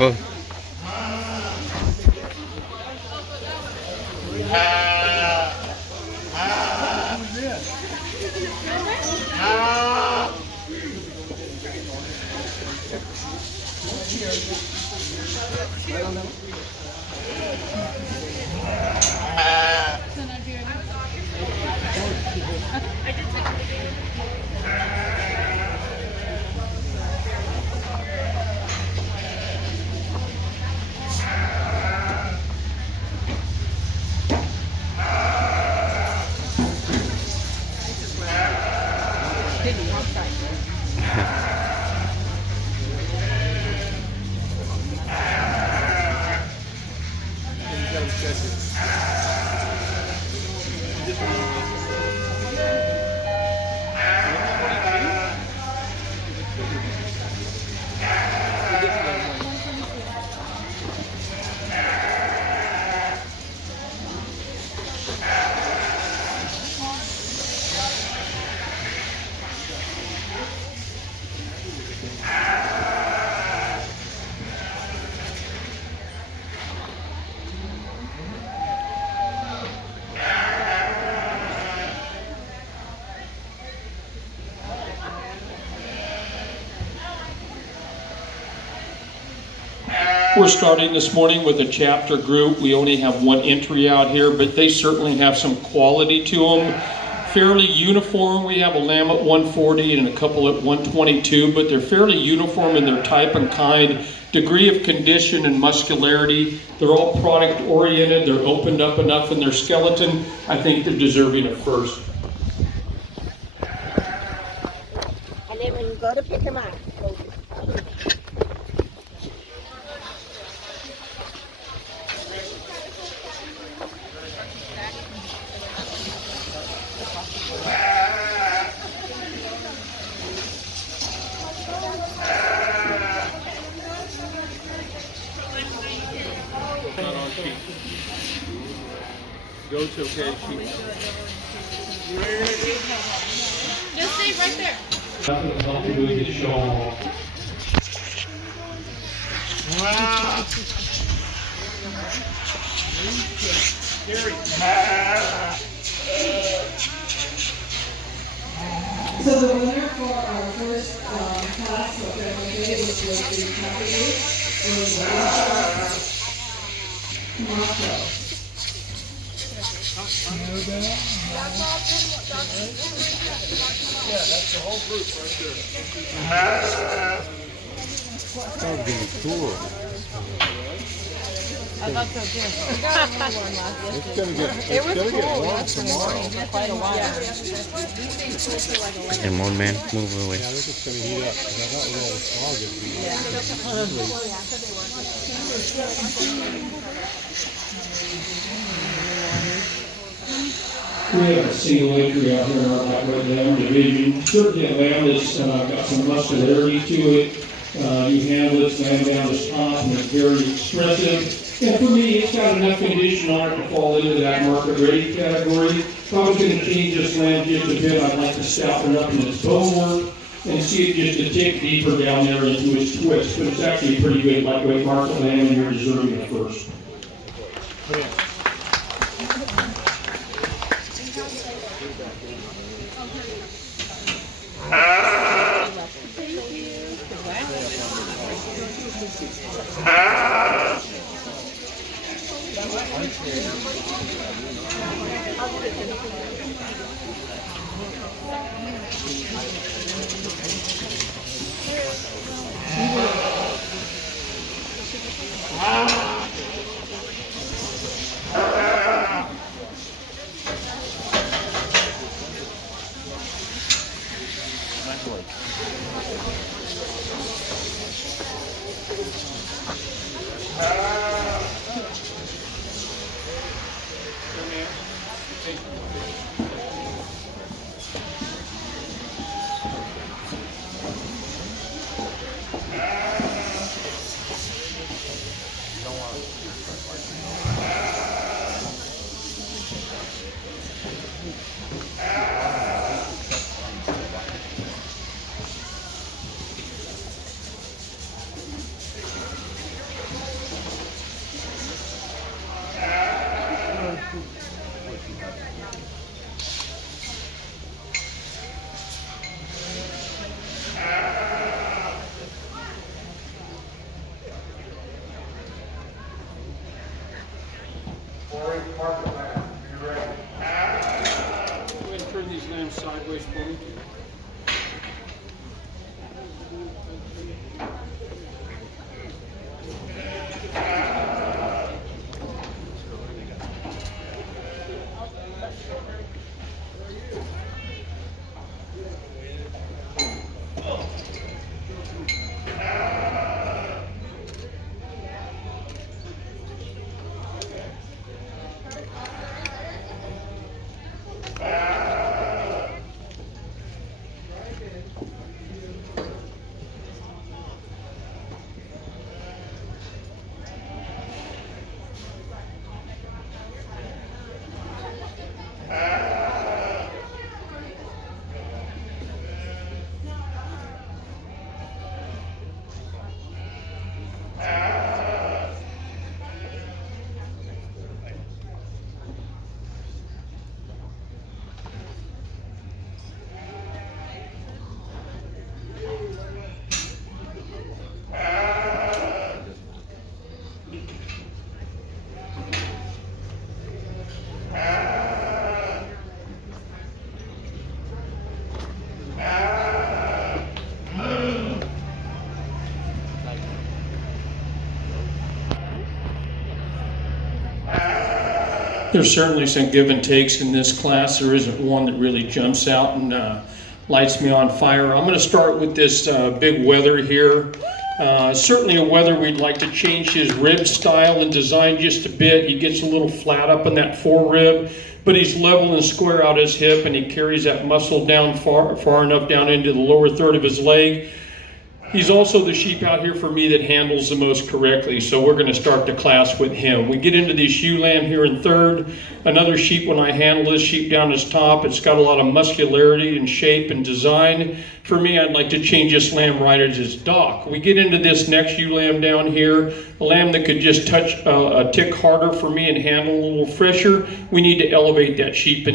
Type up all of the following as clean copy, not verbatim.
Well, we're starting this morning with a chapter group. We only have one entry out here, but they certainly have some quality to them. Fairly uniform. We have a lamb at 140 and a couple at 122, but they're fairly uniform in their type and kind, degree of condition and muscularity. They're all product oriented. They're opened up enough in their skeleton. I think they're deserving of first. And then when you go to pick them up, Goat's okay. Just stay right there. Nothing to help you do is show them off. So the winner for our first class of demonstrated, which was the chapter group, was Tomato. that would be cool. I thought so too. We got a new one last It's gonna get warm tomorrow. quite a while. And one man, move away. I think it's going to heat up because I thought we had We have a single entry out here in our red lamb division. Certainly a lamb that's got some muscularity to it. You handle it, lamb down the top, and it's very expressive. And for me, it's got enough condition on it to fall into that market ready category. If I was going to change this lamb just a bit, I'd like to stouten it up in its bone work and see it just a tick deeper down there into its twist. But it's actually a pretty good lightweight market lamb, and you're deserving it first. There's certainly some give and takes in this class. There isn't one that really jumps out and lights me on fire. I'm going to start with this big weather here. Certainly a weather we'd like to change his rib style and design just a bit. He gets a little flat up in that forerib, but he's level and square out his hip, and he carries that muscle down far enough down into the lower third of his leg. He's also the sheep out here for me that handles the most correctly, so we're going to start the class with him. We get into this ewe lamb here in third. Another sheep, when I handle this sheep down his top, it's got a lot of muscularity and shape and design. For me, I'd like to change this lamb right at his dock. We get into this next ewe lamb down here, a lamb that could just touch a tick harder for me and handle a little fresher. We need to elevate that sheep in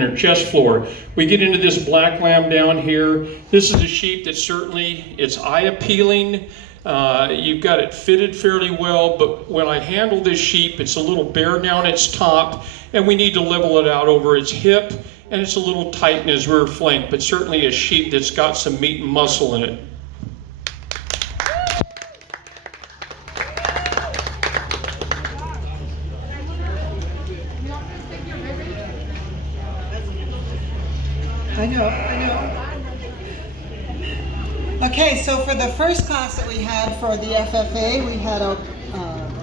her chest floor. We get into this black lamb down here. This is a sheep that certainly, it's eye appealing. You've got it fitted fairly well, but when I handle this sheep, it's a little bare down its top, and we need to level it out over its hip, and it's a little tight in his rear flank, but certainly a sheep that's got some meat and muscle in it. I know. Okay, so for the first class that we had for the FFA, we had a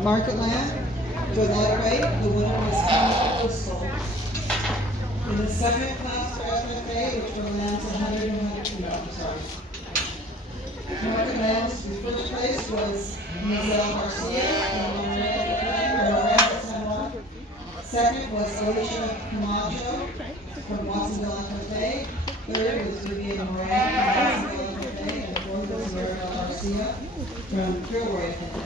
market lamb with lightweight. The winner was Crystal. In the second class for FFA, which were lambs 100 and 100, no, I'm sorry. Market lambs, the first place was Giselle Garcia and Loretta. Second was Alicia Camacho from Watsonville FFA. Third was Vivian Moran from Watsonville FFA. And fourth was Loretta Garcia from Gilroy FFA.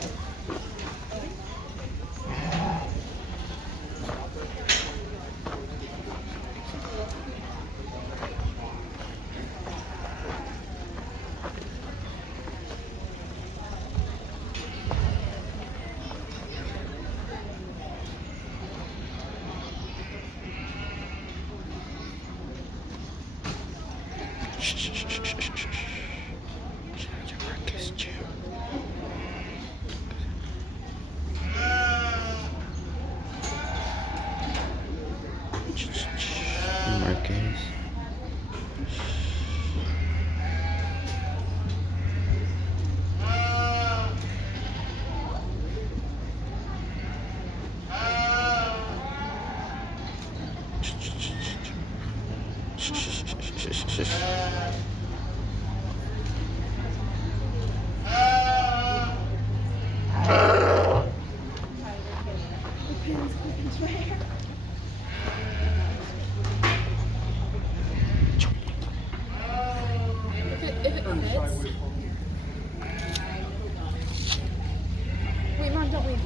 Wait, Mom, don't leave.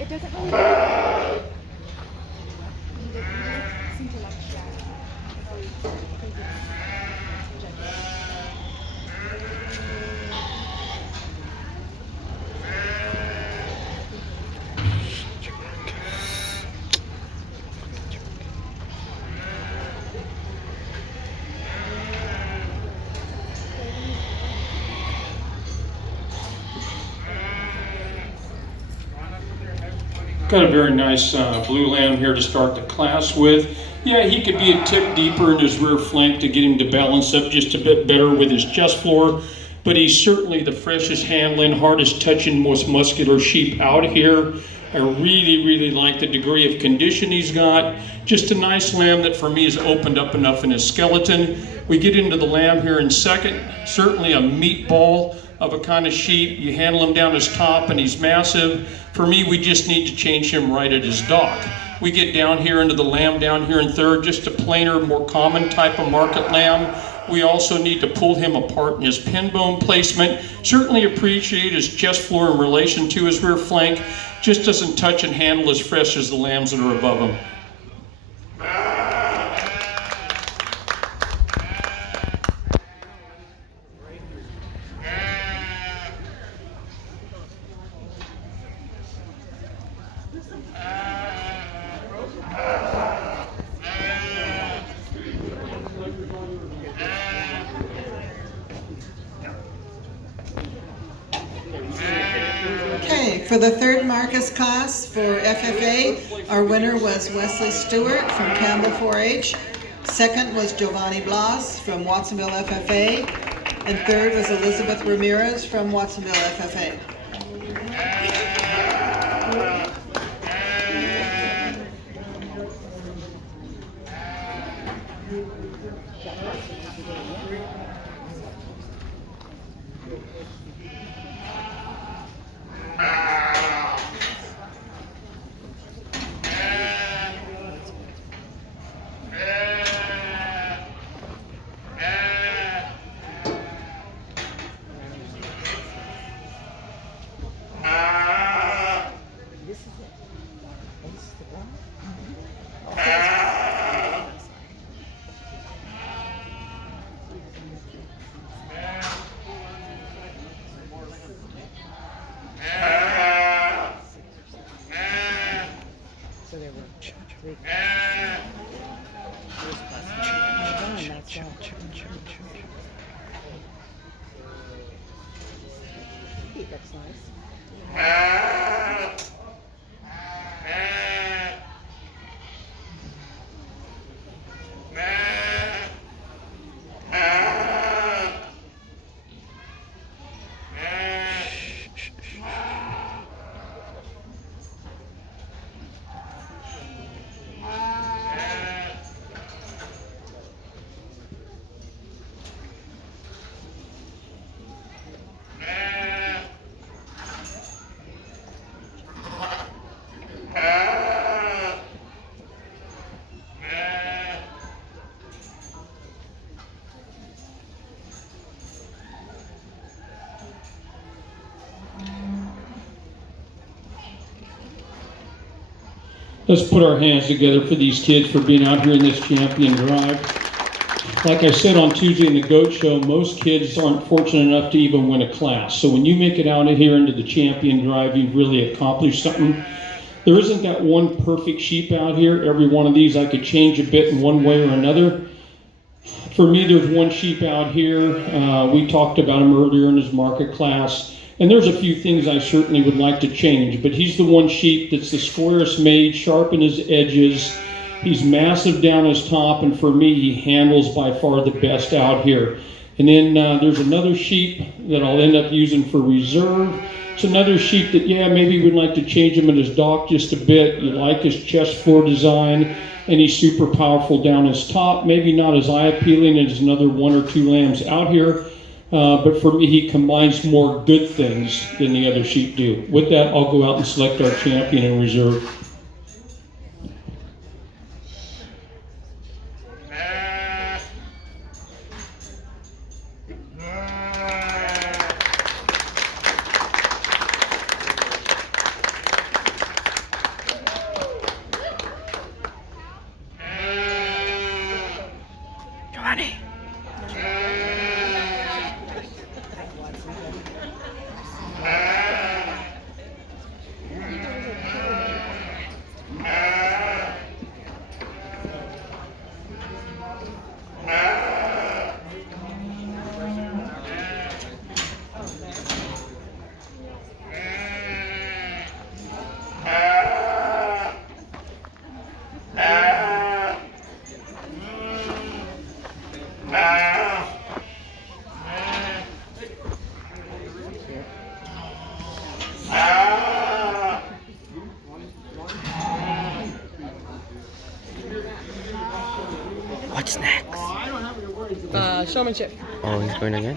It doesn't really seem to like Got a very nice blue lamb here to start the class with. Yeah, he could be a tick deeper in his rear flank to get him to balance up just a bit better with his chest floor, but he's certainly the freshest handling, hardest touching, most muscular sheep out here. I really like the degree of condition he's got. Just a nice lamb that for me has opened up enough in his skeleton. We get into the lamb here in second. Certainly a meatball of a kind of sheep. You handle him down his top and he's massive. For me, we just need to change him right at his dock. We get down here into the lamb down here in third, just a plainer, more common type of market lamb. We also need to pull him apart in his pin bone placement. Certainly appreciate his chest floor in relation to his rear flank. Just doesn't touch and handle as fresh as the lambs that are above him. For the third Marcus class for FFA, our winner was Wesley Stewart from Campbell 4-H. Second was Giovanni Blas from Watsonville FFA. And third was Elizabeth Ramirez from Watsonville FFA. That's nice. Let's put our hands together for these kids for being out here in this champion drive. Like I said on Tuesday in the GOAT Show, most kids aren't fortunate enough to even win a class. So when you make it out of here into the champion drive, you've really accomplished something. There isn't that one perfect sheep out here. Every one of these I could change a bit in one way or another. For me, there's one sheep out here. We talked about him earlier in his market class. And there's a few things I certainly would like to change, but he's the one sheep that's the squarest made, sharp in his edges. He's massive down his top, and for me, he handles by far the best out here. And then there's another sheep that I'll end up using for reserve. It's another sheep that, yeah, maybe we'd like to change him in his dock just a bit. You like his chest floor design, and he's super powerful down his top. Maybe not as eye appealing as another one or two lambs out here. But for me, he combines more good things than the other sheep do. With that, I'll go out and select our champion in reserve. What's next? Showmanship. Oh, he's going again?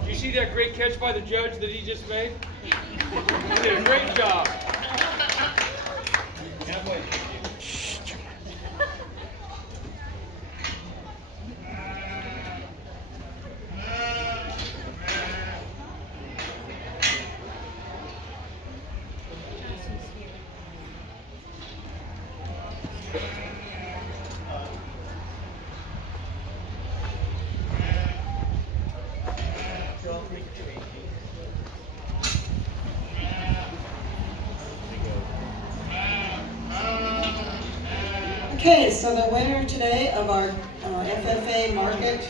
Did you see that great catch by the judge that he just made? He did a great job. Okay, so the winner today of our FFA market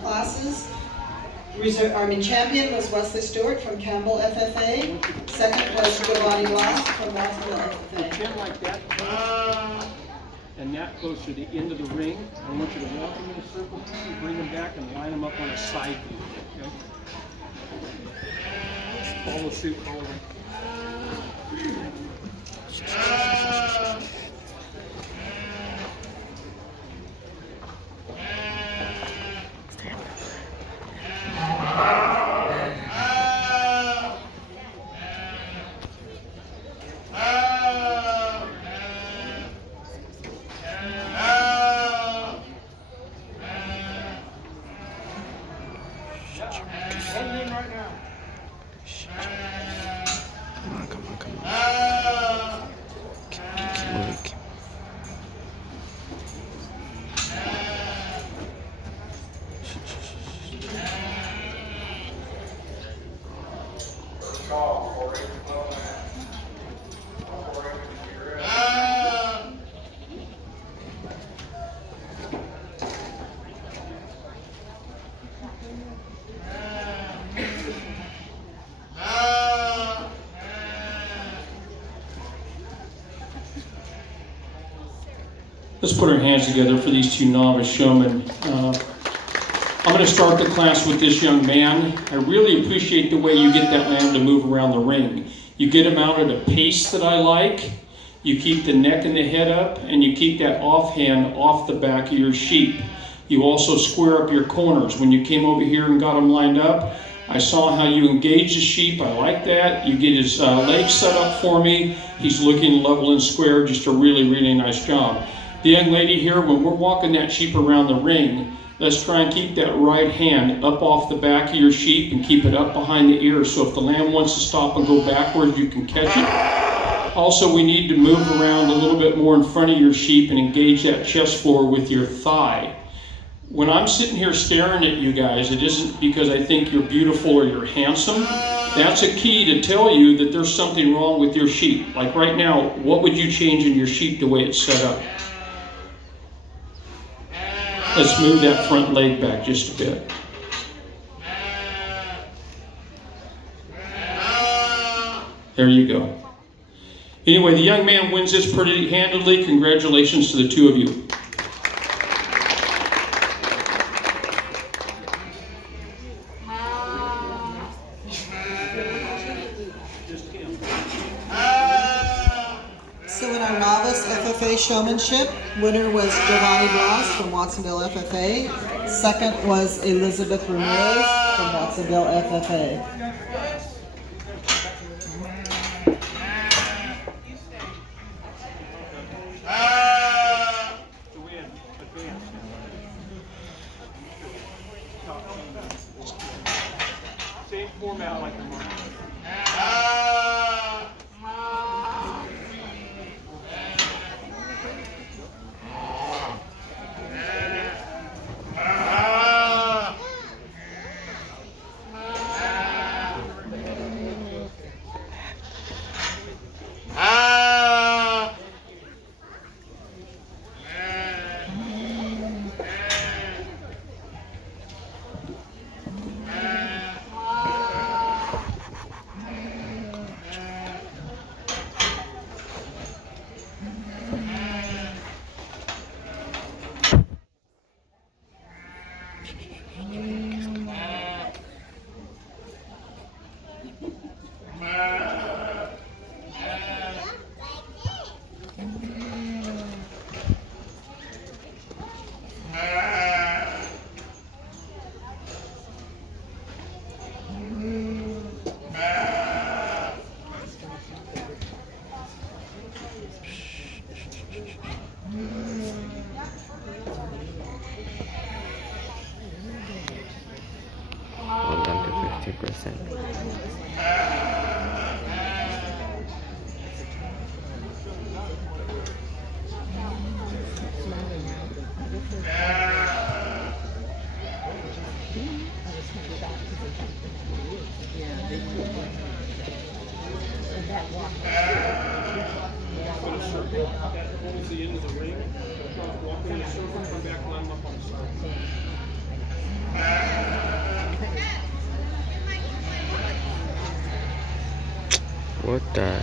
classes, champion was Wesley Stewart from Campbell FFA. Second was Giovanni Blas from Watsonville FFA. Chin like that. And that goes to the end of the ring. I want you to walk them in a circle, bring them back, and line them up on a side view. Okay? Follow suit, follow them. Let's put our hands together for these two novice showmen. I'm going to start the class with this young man. I really appreciate the way you get that lamb to move around the ring. You get him out at a pace that I like. You keep the neck and the head up, and you keep that offhand off the back of your sheep. You also square up your corners. When you came over here and got him lined up, I saw how you engage the sheep. I like that. You get his legs set up for me. He's looking level and square. Just a really, really nice job. The young lady here, when we're walking that sheep around the ring, let's try and keep that right hand up off the back of your sheep and keep it up behind the ear. So if the lamb wants to stop and go backwards, you can catch it. Also, we need to move around a little bit more in front of your sheep and engage that chest floor with your thigh. When I'm sitting here staring at you guys, it isn't because I think you're beautiful or you're handsome. That's a key to tell you that there's something wrong with your sheep. Like right now, what would you change in your sheep the way it's set up? Let's move that front leg back just a bit. There you go. Anyway, the young man wins this pretty handily. Congratulations to the two of you. So in our novice FFA showmanship, winner was Giovanni Blas from Watsonville FFA. Second was Elizabeth Ramirez from Watsonville FFA. Same format like the market. Well done to 50%. That holds the end of the ring. What the?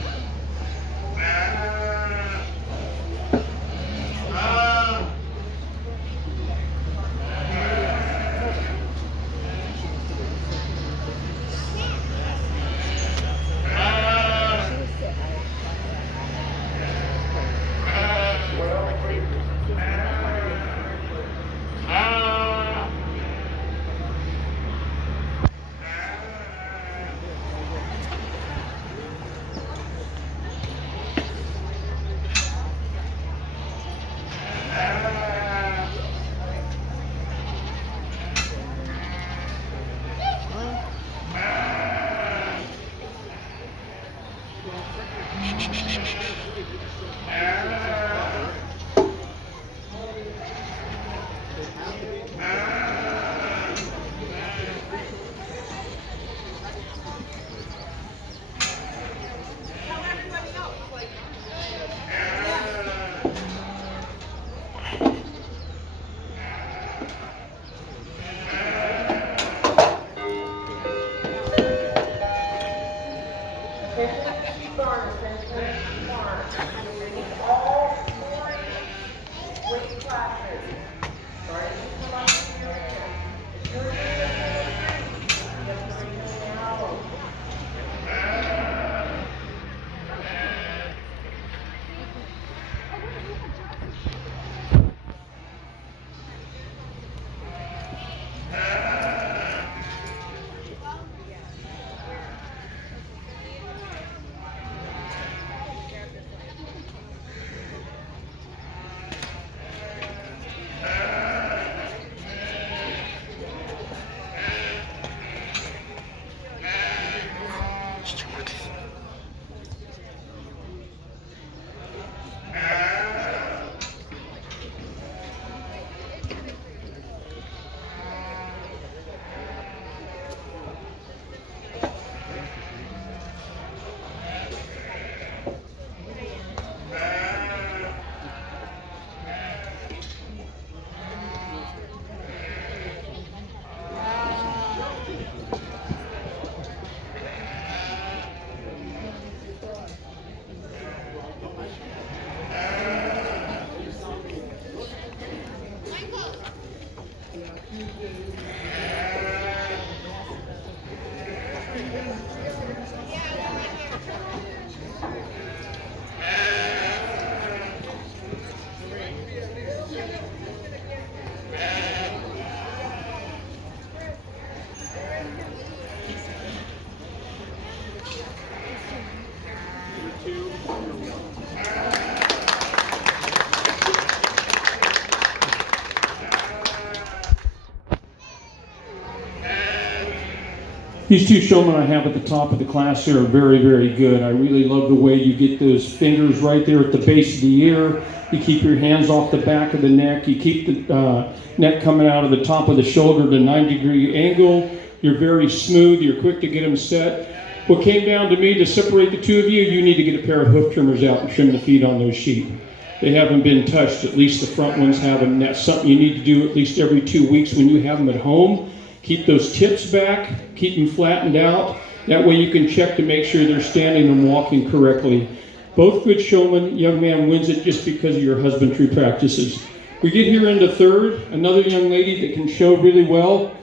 These two showmen I have at the top of the class here are very, very good. I really love the way you get those fingers right there at the base of the ear. You keep your hands off the back of the neck. You keep the neck coming out of the top of the shoulder at a 90-degree angle. You're very smooth. You're quick to get them set. What came down to me to separate the two of you, you need to get a pair of hoof trimmers out and trim the feet on those sheep. They haven't been touched. At least the front ones haven't. That's something you need to do at least every 2 weeks when you have them at home. Keep those tips back, keep them flattened out. That way you can check to make sure they're standing and walking correctly. Both good showmen. Young man wins it just because of your husbandry practices. We get here into third, another young lady that can show really well.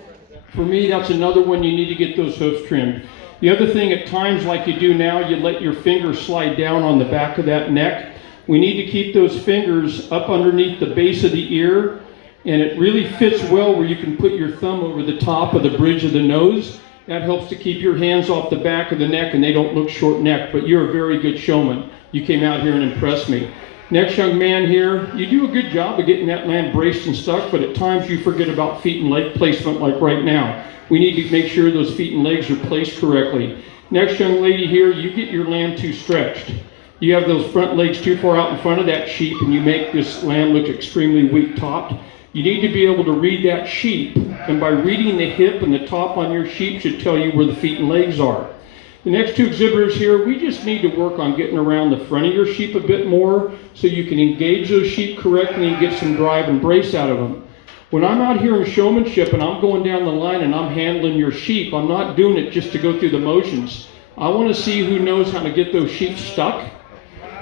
For me, that's another one you need to get those hoofs trimmed. The other thing, at times like you do now, you let your fingers slide down on the back of that neck. We need to keep those fingers up underneath the base of the ear, and it really fits well where you can put your thumb over the top of the bridge of the nose. That helps to keep your hands off the back of the neck and they don't look short necked, but you're a very good showman. You came out here and impressed me. Next young man here, you do a good job of getting that lamb braced and stuck, but at times you forget about feet and leg placement like right now. We need to make sure those feet and legs are placed correctly. Next young lady here, you get your lamb too stretched. You have those front legs too far out in front of that sheep and you make this lamb look extremely weak topped. You need to be able to read that sheep, and by reading the hip and the top on your sheep should tell you where the feet and legs are. The next two exhibitors here, we just need to work on getting around the front of your sheep a bit more so you can engage those sheep correctly and get some drive and brace out of them. When I'm out here in showmanship and I'm going down the line and I'm handling your sheep, I'm not doing it just to go through the motions. I want to see who knows how to get those sheep stuck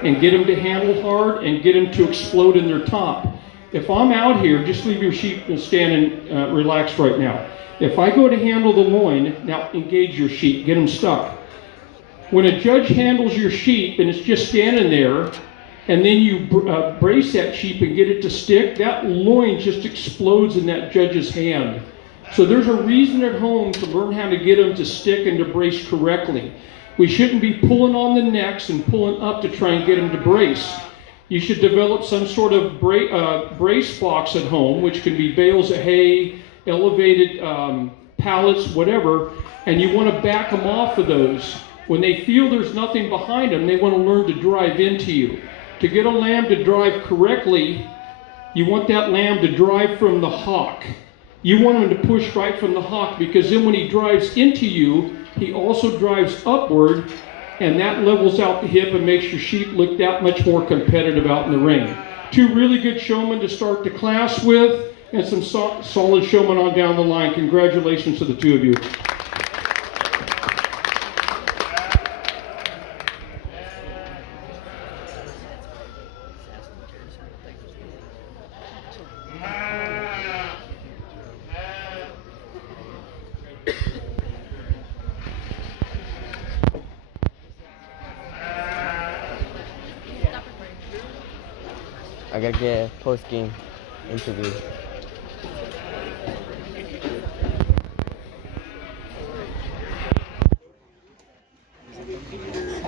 and get them to handle hard and get them to explode in their top. If I'm out here, just leave your sheep and stand and relax right now. If I go to handle the loin, now engage your sheep, get them stuck. When a judge handles your sheep and it's just standing there, and then you brace that sheep and get it to stick, that loin just explodes in that judge's hand. So there's a reason at home to learn how to get them to stick and to brace correctly. We shouldn't be pulling on the necks and pulling up to try and get them to brace. You should develop some sort of brace box at home, which can be bales of hay, elevated pallets, whatever, and you want to back them off of those. When they feel there's nothing behind them, they want to learn to drive into you. To get a lamb to drive correctly, you want that lamb to drive from the hock. You want him to push right from the hock, because then when he drives into you, he also drives upward, and that levels out the hip and makes your sheep look that much more competitive out in the ring. Two really good showmen to start the class with, and some solid showmen on down the line. Congratulations to the two of you. I gotta get a post-game interview.